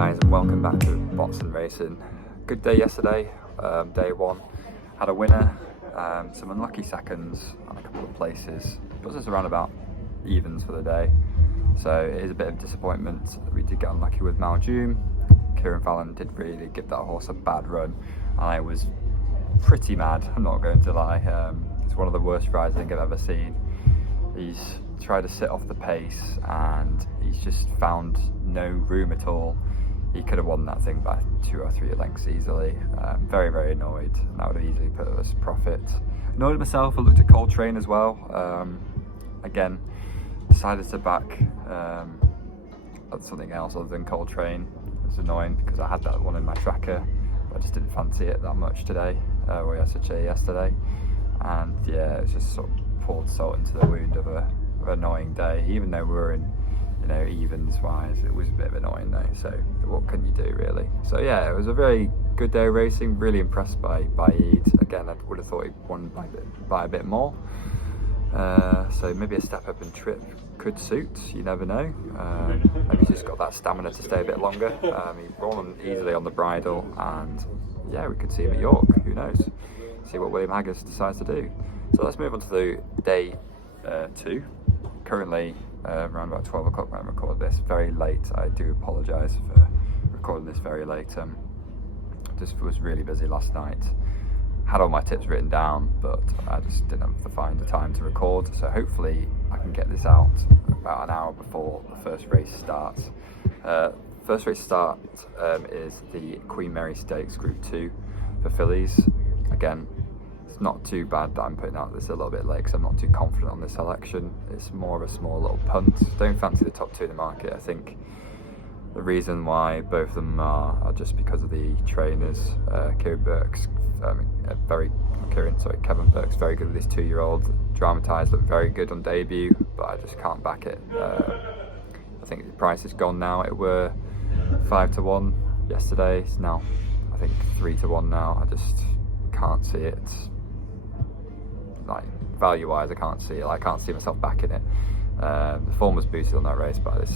guys, and welcome back to Botson Racing. Good day yesterday, day one. Had a winner, some unlucky seconds and a couple of places. Puts us around about evens for the day. So it is a bit of disappointment. We did get unlucky with Maljoom. Kieran Fallon did really give that horse a bad run. I was pretty mad, I'm not going to lie. It's one of the worst rides I think I've ever seen. He's tried to sit off the pace and he's just found no room at all. He could have won that thing by 2 or 3 lengths easily. Very, very annoyed. That would have easily put us profit. Annoyed myself. I looked at Coltrane as well. Again, decided to back something else other than Coltrane. It's annoying because I had that one in my tracker, but I just didn't fancy it that much today, or yesterday. And yeah, it's just sort of poured salt into the wound of an annoying day. Even though we were in, evens wise, it was a bit of annoying though. So what can you do really? So yeah, it was a very good day of racing. Really impressed by Eid. Again, I would have thought he won by a bit more. So maybe a step up in trip could suit, you never know. Maybe he's just got that stamina to stay a bit longer. He rolled easily on the bridle, and yeah, we could see him at York, who knows. See what William Haggas decides to do. So let's move on to the day 2. Currently around about 12 o'clock when I record this. Very late, I do apologise for recording this very late. Just was really busy last night. Had all my tips written down, but I just didn't find the time to record. So hopefully I can get this out about an hour before the first race starts. First race start is the Queen Mary Stakes Group 2 for fillies. Again, it's not too bad that I'm putting out this a little bit late because I'm not too confident on this selection. It's more of a small little punt. Don't fancy the top 2 in the market. I think the reason why both of them are just because of the trainers. Kevin Burke's very good with his 2-year-old. Dramatised, looked very good on debut, but I just can't back it. I think the price is gone now. It were 5 to 1 yesterday. It's now, I think, 3 to 1 now. I just can't see it. Like, value-wise, I can't see it. I can't see myself backing it. The form was boosted on that race, but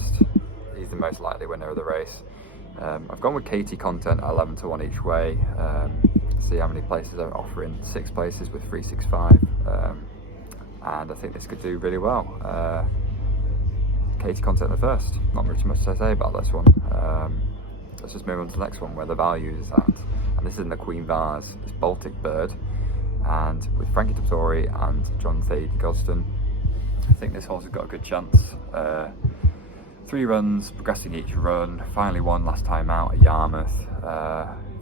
he's the most likely winner of the race. I've gone with Katey Kontent at 11 to 1 each way. See how many places I'm offering. 6 places with 365, and I think this could do really well. Katey Kontent the first. Not much to say about this one. Let's just move on to the next one where the value is at, and this is in the Queen Vase. It's Baltic Bird, and with Frankie Dettori and John Thade Gosden. I think this horse has got a good chance. 3 runs, progressing each run. Finally won last time out at Yarmouth.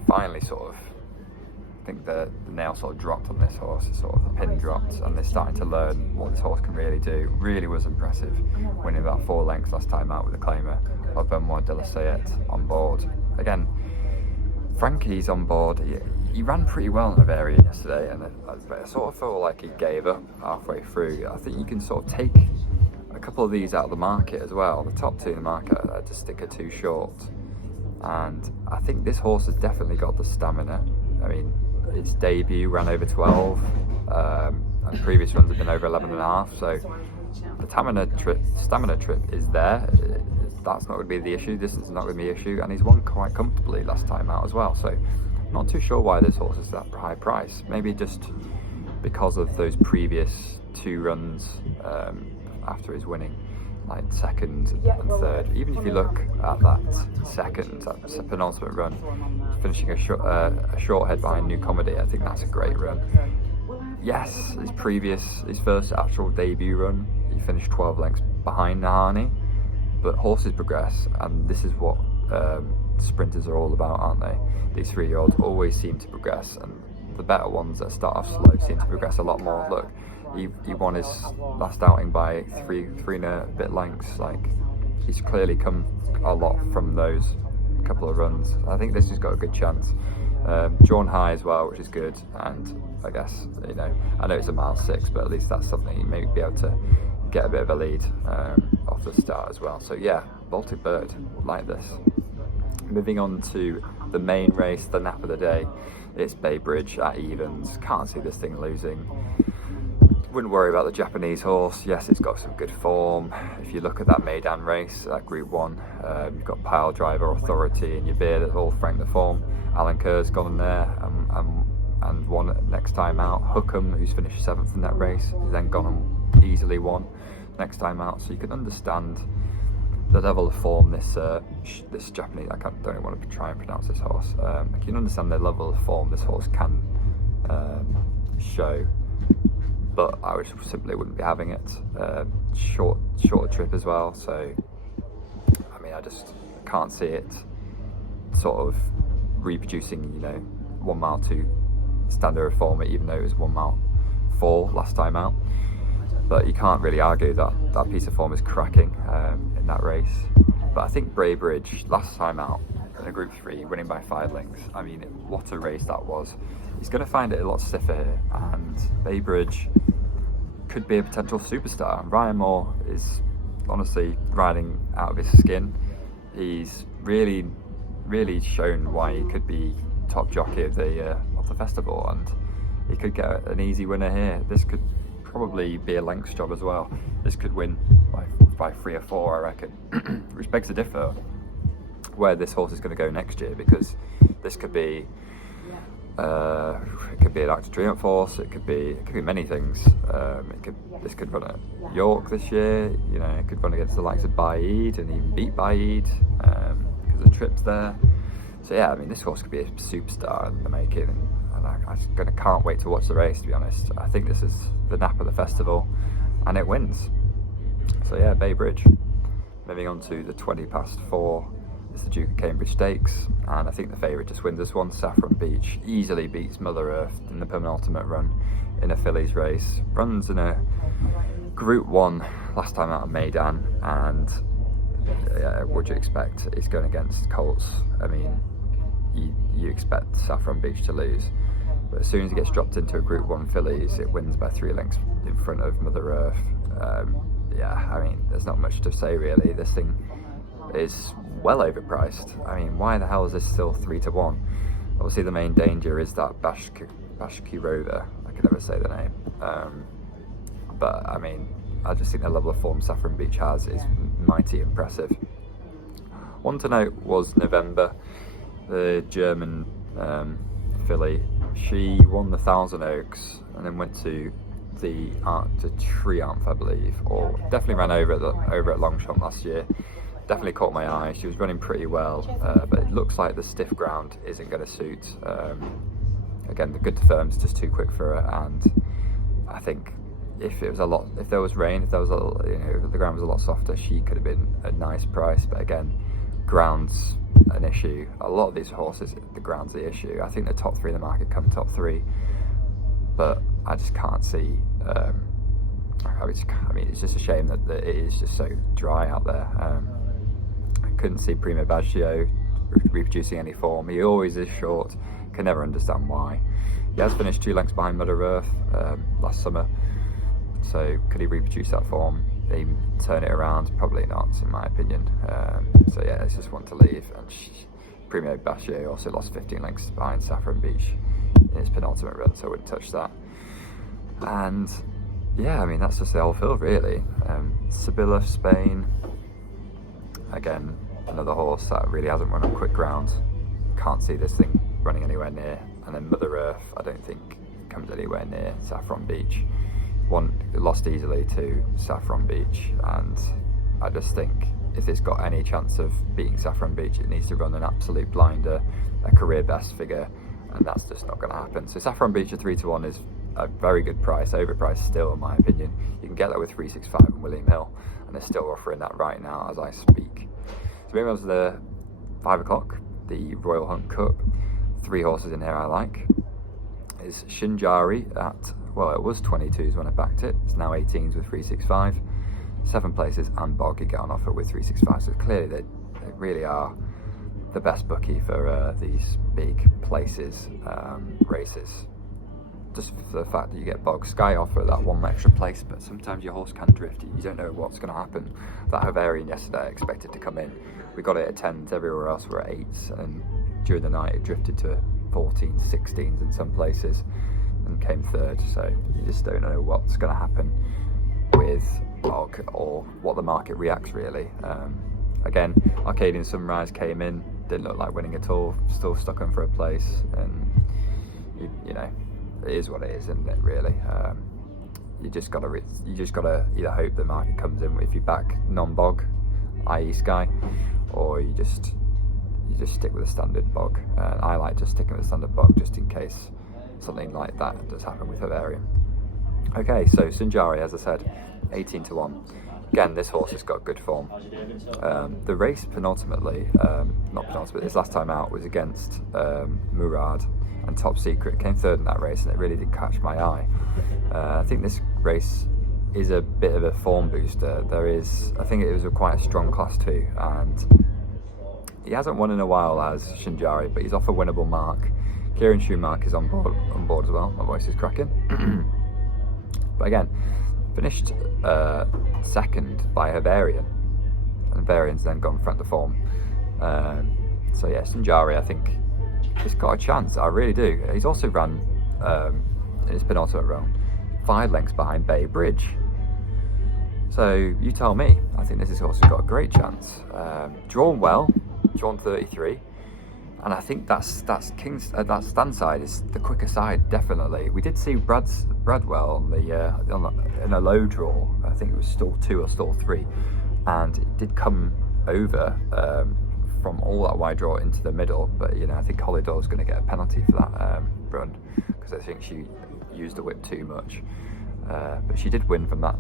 Finally I think the nail sort of dropped on this horse, the pin dropped, and they're starting to learn what this horse can really do. Really was impressive, winning about 4 lengths last time out with the claimer of Benoit de la Sayette on board. Again, Frankie's on board. He ran pretty well in the variant yesterday, and I sort of felt like he gave up halfway through. I think you can sort of take a couple of these out of the market as well. The top 2 in the market, I just think are too short, and I think this horse has definitely got the stamina. I mean, its debut ran over 12, and previous runs have been over 11.5. So the stamina trip is there. That's not going to be the issue. Distance is not going to be the issue, and he's won quite comfortably last time out as well. So not too sure why this horse is that high price. Maybe just because of those previous 2 runs after his winning, like 2nd and 3rd. Even if you look at that penultimate run, finishing a short head behind New Comedy, I think that's a great run. Yes, his first actual debut run, he finished 12 lengths behind Nahani, but horses progress, and this is what sprinters are all about, aren't they? These 3-year-olds always seem to progress, and the better ones that start off slow seem to progress a lot more. Look, he won his last outing by 3 and a bit lengths. Like, he's clearly come a lot from those couple of runs. I think this has got a good chance. Drawn high as well, which is good, and I guess, I know it's a mile 6, but at least that's something you may be able to get a bit of a lead off the start as well. So yeah, Baltic Bird, like this. Moving on to the main race, the nap of the day. It's Bay Bridge at evens. Can't see this thing losing. Wouldn't worry about the Japanese horse. Yes, it's got some good form. If you look at that Maidan race, that Group 1, you've got Pile Driver, Authority and your beer that all frank the form. Alan Kerr's gone in there and won next time out. Hookham, who's finished 7th in that race, has then gone and easily won next time out. So you can understand the level of form this Japanese, don't even want to try and pronounce this horse. You can understand the level of form this horse can show. But I simply wouldn't be having it. Shorter trip as well, so I mean I just can't see it sort of reproducing 1 mile 2 standard of form, even though it was 1 mile 4 last time out. But you can't really argue that that piece of form is cracking in that race. But I think Braybridge last time out in a Group 3 winning by 5 lengths, I mean what a race that was. He's going to find it a lot stiffer here, and Braybridge could be a potential superstar. And Ryan Moore is honestly riding out of his skin. He's really shown why he could be top jockey of the festival, and he could get an easy winner here. This could probably be a lengths job as well. This could win by 3 or 4, I reckon, which begs to differ where this horse is going to go next year, because this could be it could be an Arc de Triomphe horse. It could be many things. This could run at York this year. It could run against the likes of Baid and even beat Baid because of trips there. So yeah, I mean this horse could be a superstar in the making, and I can't wait to watch the race. To be honest, I think this is the nap of the festival, and it wins. So yeah, Braybridge. Moving on to the 20 past 4. It's the Duke of Cambridge Stakes, and I think the favourite just wins this one. Saffron Beach easily beats Mother Earth in the penultimate run in a fillies race. Runs in a Group 1 last time out of Maidan, and what do you expect? It's going against Colts. I mean, you expect Saffron Beach to lose, but as soon as it gets dropped into a Group 1 fillies, it wins by 3 lengths in front of Mother Earth. Yeah, I mean, there's not much to say really. This thing is well overpriced. I mean, why the hell is this still 3 to 1? Obviously the main danger is that Bashki Rover, I can never say the name, but I mean I just think the level of form Saffron Beach has is mighty impressive. One to note was November, the German filly. She won the Thousand Oaks and then went to the Arc de Triomphe, I believe, or definitely ran over at Longchamp last year. Definitely caught my eye. She was running pretty well, but it looks like the stiff ground isn't going to suit. Again, the good to firm's just too quick for her, and I think if there was rain, if there was the ground was a lot softer, she could have been a nice price. But again, ground's an issue. A lot of these horses, the ground's the issue. I think the top 3 in the market come top 3, but I just can't see. I mean, it's just a shame that it is just so dry out there. I couldn't see Primo Baggio reproducing any form. He always is short. Can never understand why. He has finished 2 lengths behind Mother Earth last summer. So could he reproduce that form? Even turn it around? Probably not, in my opinion. So yeah, it's just one to leave. And Primo Baggio also lost 15 lengths behind Saffron Beach in his penultimate run, so I wouldn't touch that. And yeah, I mean that's just the whole field really. Sibilla, Spain. Again, another horse that really hasn't run on quick ground. Can't see this thing running anywhere near. And then Mother Earth, I don't think comes anywhere near Saffron Beach. Lost easily to Saffron Beach, and I just think if it's got any chance of beating Saffron Beach, it needs to run an absolute blinder, a career best figure, and that's just not going to happen. So Saffron Beach at 3 to 1 is a very good price, overpriced still in my opinion. You can get that with 365 and William Hill, and they're still offering that right now as I speak. So moving on to the 5 o'clock, the Royal Hunt Cup. 3 horses in here I like. Is Shinjari at, well, it was 22s when I backed it. It's now 18s with 365. 7 places and Bog you get on offer with 365. So clearly they really are the best bookie for these big places races. Just for the fact that you get Bog. Sky offer that 1 extra place, but sometimes your horse can drift. You don't know what's going to happen. That Havarian yesterday I expected to come in. We got it at 10s, everywhere else we're at 8s, and during the night it drifted to 14s, 16s in some places. and came third. So you just don't know what's going to happen with Og or what the market reacts really. Again, Arcadian Sunrise came in, didn't look like winning at all, still stuck in for a place, and you know, it is what it is, isn't it? Really, you just gotta either hope the market comes in if you back non-bog, i.e. Sky, or you just stick with a standard bog. I like just sticking with a standard bog just in case something like that does happen with Bavarian. Okay, so Sinjari, as I said, 18 to 1. Again, this horse has got good form. The race this last time out was against Murad and Top Secret. Came third in that race, and it really did catch my eye. I think this race is a bit of a form booster. I think it was quite a strong class too, and he hasn't won in a while as Shinjari, but he's off a winnable mark. Kieran Schumacher is on board as well. My voice is cracking. But again, finished second by Bavarian, and Bavarian's then gone front to form. So yeah, Sinjari, I think he's got a chance. I really do. He's also ran in his penultimate run 5 lengths behind Bay Bridge. So you tell me. I think this horse has got a great chance. Drawn well, drawn 33. And I think that stand side is the quicker side, definitely. We did see Bradwell in a low draw. I think it was stall 2 or stall 3, and it did come over from all that wide draw into the middle. But you know, I think Holidor's going to get a penalty for that run, because I think she used the whip too much. But she did win from that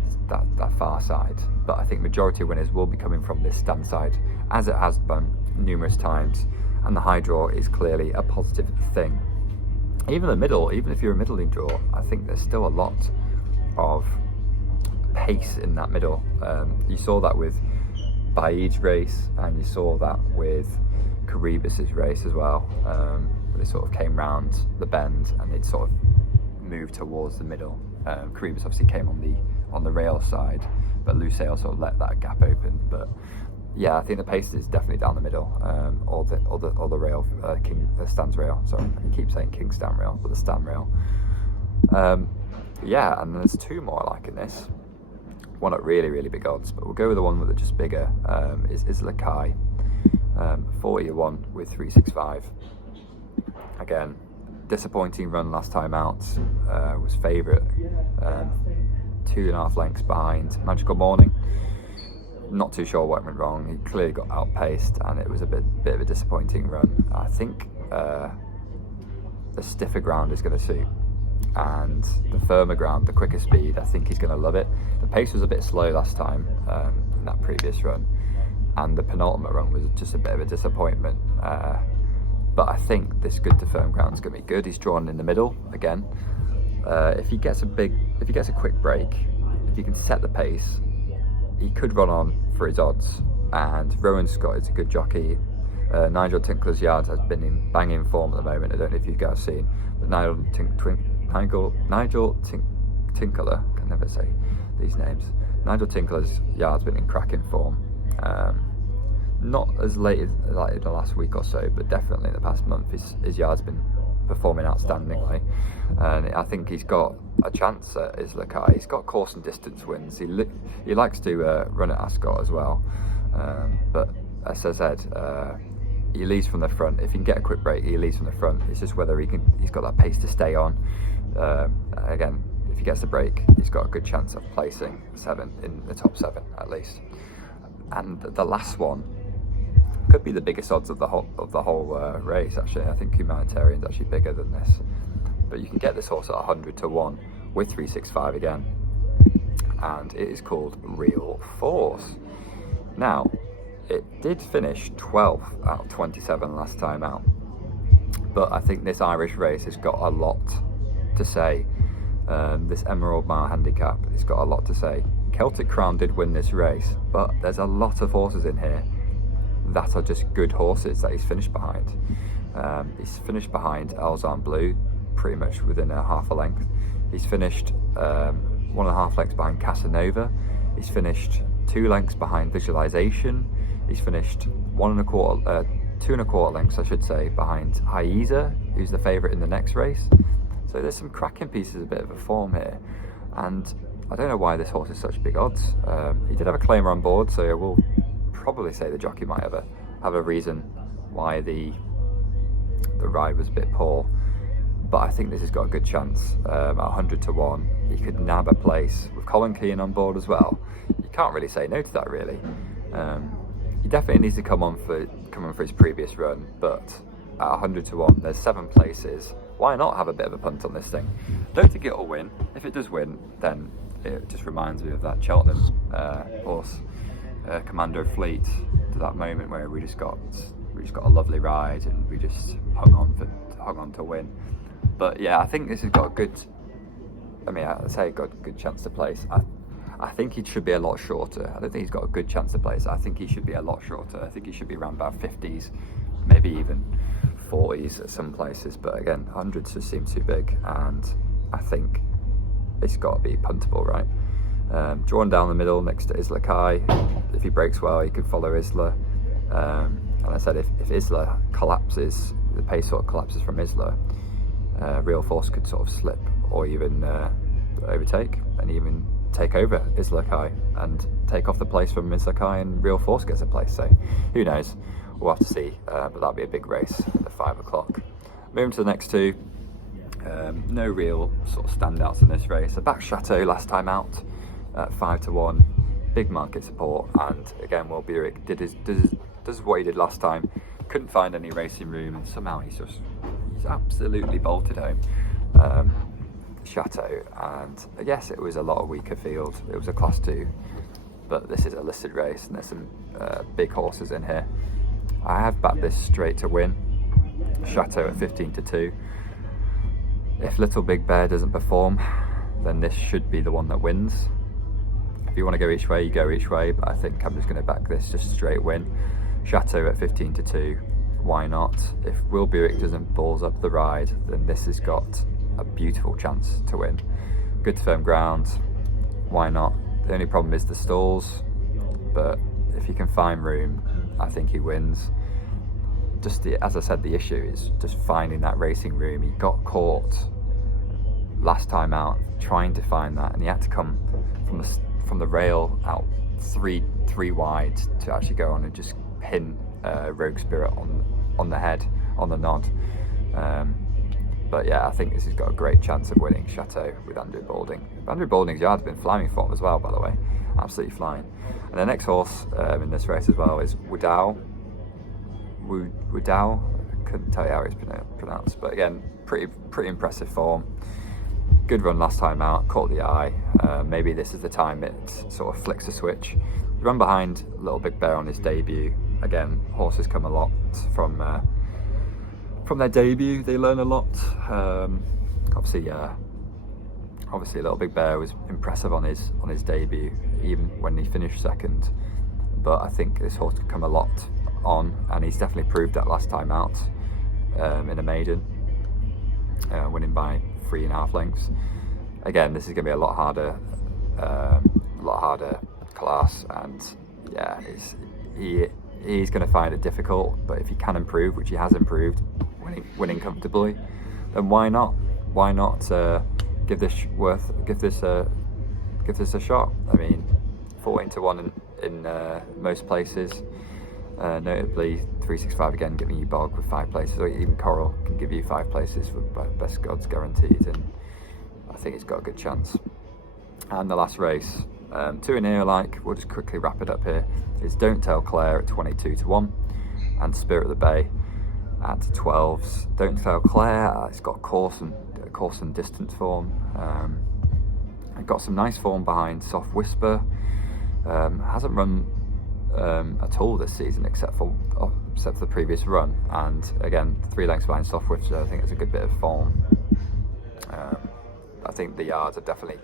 far side. But I think majority of winners will be coming from this stand side, as it has done numerous times. And the high draw is clearly a positive thing. Even the middle, even if you're a middling draw, I think there's still a lot of pace in that middle. You saw that with Baid's race, and you saw that with Caribus's race as well. They sort of came round the bend and they'd sort of moved towards the middle. Caribus obviously came on the rail side, but Lucille sort of let that gap open. But yeah, I think the pace is definitely down the middle, or the rail, the stands rail. Sorry, I keep saying King stand rail, but the stand rail. Yeah, and there's 2 more I like in this. One at really, really big odds, but we'll go with the one with the just bigger. Is Islakai, 40 to 1 with 365. Again, disappointing run last time out. Was favourite, 2.5 lengths behind Magical Morning. Not too sure what went wrong. He clearly got outpaced, and it was a bit of a disappointing run. I think the stiffer ground is going to suit, and the firmer ground, the quicker speed, I think he's going to love it. The pace was a bit slow last time in that previous run, and the penultimate run was just a bit of a disappointment. But I think this good to firm ground is going to be good. He's drawn in the middle again. If he gets a quick break, if he can set the pace, he could run on for his odds. And Rowan Scott is a good jockey. Nigel Tinkler's Yards has been in banging form at the moment. I don't know if you guys have seen, but Nigel Tinkler, I can never say these names. Nigel Tinkler's Yards been in cracking form. Not as late as like in the last week or so, but definitely in the past month, his yard's been performing outstandingly, and I think he's got a chance at Islakai. He's got course and distance wins. He likes to run at Ascot as well, but as I said, he leads from the front. If he can get a quick break, he leads from the front. It's just whether he's got that pace to stay on. Again, if he gets a break, he's got a good chance of placing 7 in the top 7 at least. And the last one could be the biggest odds of the whole race. Actually, I think Humanitarian's actually bigger than this, but you can get this horse at 100 to 1 with 365 again, and it is called Real Force. Now, it did finish 12th out of 27 last time out, but I think this Irish race has got a lot to say. This Emerald Mile handicap, it's got a lot to say. Celtic Crown did win this race, but there's a lot of horses in here that are just good horses that he's finished behind. He's finished behind Elzarn Blue, pretty much within a half a length. He's finished 1.5 lengths behind Casanova. He's finished 2 lengths behind Visualization. He's finished 2.25 lengths, I should say, behind Haiza, who's the favourite in the next race. So there's some cracking pieces, a bit of a form here, and I don't know why this horse is such big odds. He did have a claimer on board, so I will probably say the jockey might have a reason why the ride was a bit poor. But I think this has got a good chance. At 100 to 1, he could nab a place with Colin Keane on board as well. You can't really say no to that, really. He definitely needs to come on for his previous run, but at 100 to 1, there's 7 places. Why not have a bit of a punt on this thing? Don't think it'll win. If it does win, then it just reminds me of that Cheltenham horse, Commando Fleet, to that moment where we just got a lovely ride and we just hung on to win. But yeah, I think this has got a good. I'd say got a good chance to place. I think he should be a lot shorter. I don't think he's got a good chance to place. I think he should be a lot shorter. I think he should be around about 50s, maybe even 40s at some places. But again, 100s just seem too big, and I think it's got to be puntable, right? Drawn down the middle next to Islakai. If he breaks well, he can follow Isla. And I said if Isla collapses, the pace sort of collapses from Isla, Real Force could sort of slip or even overtake and even take over Islakai and take off the place from Islakai, and Real Force gets a place. So who knows? We'll have to see. But that'll be a big race at 5 o'clock. Moving to the next two. No real sort of standouts in this race. I backed Chateau last time out at 5 to 1. Big market support, and again, Will Buick does what he did last time. Couldn't find any racing room, and somehow he's absolutely bolted home. Chateau, and yes, it was a lot of weaker field. It was a class 2, but this is a listed race, and there's some big horses in here. I have backed this straight to win. Chateau at 15 to 2. If Little Big Bear doesn't perform, then this should be the one that wins. If you want to go each way, you go each way, but I think I'm just going to back this just straight win. Chateau at 15 to 2. Why not? If Will Buick doesn't balls up the ride, then this has got a beautiful chance to win. Good firm ground. Why not? The only problem is the stalls, but if he can find room, I think he wins. As I said, the issue is just finding that racing room. He got caught last time out trying to find that, and he had to come from the rail out three wide to actually go on and just pin Rogue Spirit on the head, on the nod. But yeah, I think this has got a great chance of winning Chateau with Andrew Balding. Andrew Balding's yard's been flying for him as well, by the way. Absolutely flying. And the next horse in this race as well is Wodao. Wodao? I couldn't tell you how it's pronounced, but again, pretty impressive form. Good run last time out, caught the eye. Maybe this is the time it sort of flicks a switch. He ran behind Little Big Bear on his debut. Again, horses come a lot from their debut. They learn a lot. Obviously, Little Big Bear was impressive on his debut, even when he finished second. But I think this horse could come a lot on, and he's definitely proved that last time out in a maiden, winning by 3.5 lengths. Again, this is going to be a lot harder class, and yeah, he's going to find it difficult. But if he can improve, which he has improved, winning comfortably, then why not? Why not give this a shot? I mean, 14 to 1 in most places. Notably 365 again giving you Bog with 5 places, or even Coral can give you 5 places for best odds guaranteed, and I think it's got a good chance. And the last race, 2 in here, we'll just quickly wrap it up here, is Don't Tell Claire at 22 to 1 and Spirit of the Bay at 12s. Don't Tell Claire, it's got course and distance form. It got some nice form behind Soft Whisper. Hasn't run at all this season except for the previous run, and again 3 lengths behind Soft Whisper. I think it's a good bit of form. I think the yards have definitely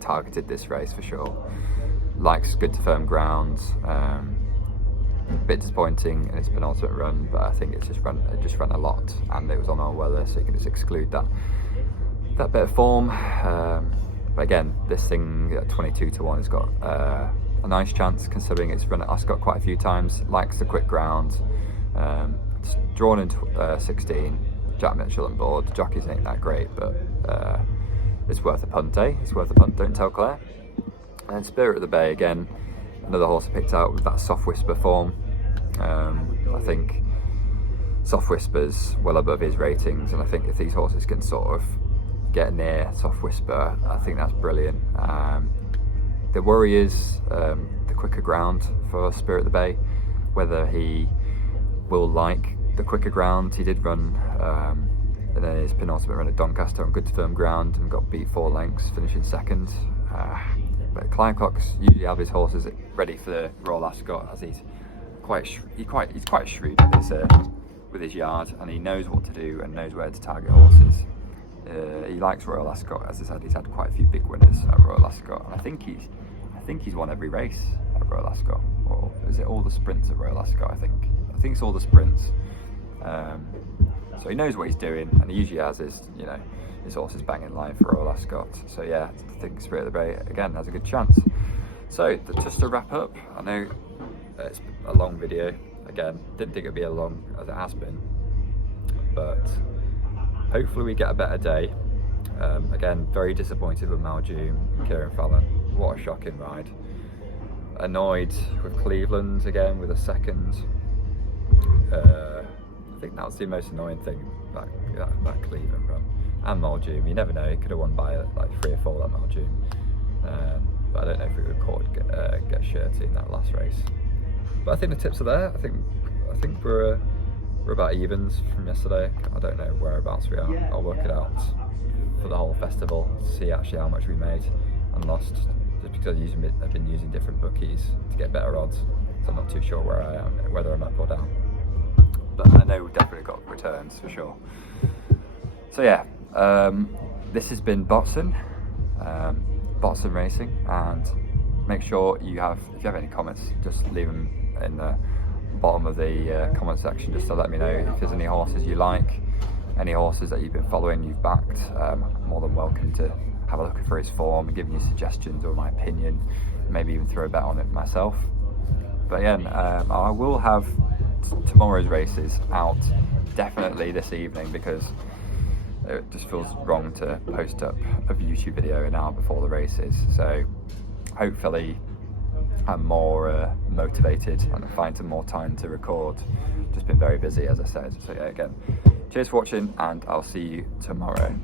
targeted this race for sure. Likes good to firm ground. A bit disappointing in its penultimate run, but I think it just ran a lot, and it was on all weather, so you can just exclude that bit of form. But again, this thing at 22 to 1 has got a nice chance, considering it's run at Ascot quite a few times. Likes the quick ground. It's drawn into 16. Jack Mitchell on board. The jockeys ain't that great, but it's worth a punt, eh? It's worth a punt, don't tell Claire. And Spirit of the Bay, again, another horse I picked out with that Soft Whisper form. I think Soft Whisper's well above his ratings, and I think if these horses can sort of get near Soft Whisper, I think that's brilliant. The worry is the quicker ground for Spirit of the Bay, whether he will like the quicker ground. He did run and then his penultimate run at Doncaster on good firm ground and got beat 4 lengths, finishing second. But Clive Cox usually have his horses ready for the Royal Ascot, as he's quite shrewd with his yard, and he knows what to do and knows where to target horses. He likes Royal Ascot, as I said. He's had quite a few big winners at Royal Ascot, and I think he's won every race at Royal Ascot, or is it all the sprints at Royal Ascot? I think it's all the sprints. So he knows what he's doing, and he usually has his horses banging line for Royal Ascot. So yeah, I think Spirit of the Bay again has a good chance. So just to wrap up, I know it's a long video. Again, didn't think it'd be as long as it has been, but hopefully we get a better day. Again, very disappointed with Maljoom and Kieran Fallon. What a shocking ride. Annoyed with Cleveland again with a second. I think that was the most annoying thing, that Cleveland run. And Maljoom, you never know, he could have won by like 3 or 4 at Maljoom. But I don't know if we would get shirty in that last race. But I think the tips are there. I think we're about evens from yesterday. I don't know whereabouts we are. I'll work it out for the whole festival, see actually how much we made and lost, just because I've been using different bookies to get better odds. So I'm not too sure where I am, whether I'm up or down. But I know we've definitely got returns for sure. So yeah, this has been Botson Racing, and make sure if you have any comments, just leave them in the bottom of the comment section, just to let me know if there's any horses you like, any horses that you've been following, you've backed. More than welcome to have a look for his form and give you suggestions or my opinion, maybe even throw a bet on it myself. But yeah, I will have tomorrow's races out definitely this evening, because it just feels wrong to post up a YouTube video an hour before the races. So hopefully I'm more motivated and find some more time to record. Just been very busy, as I said. So yeah, again, cheers for watching, and I'll see you tomorrow.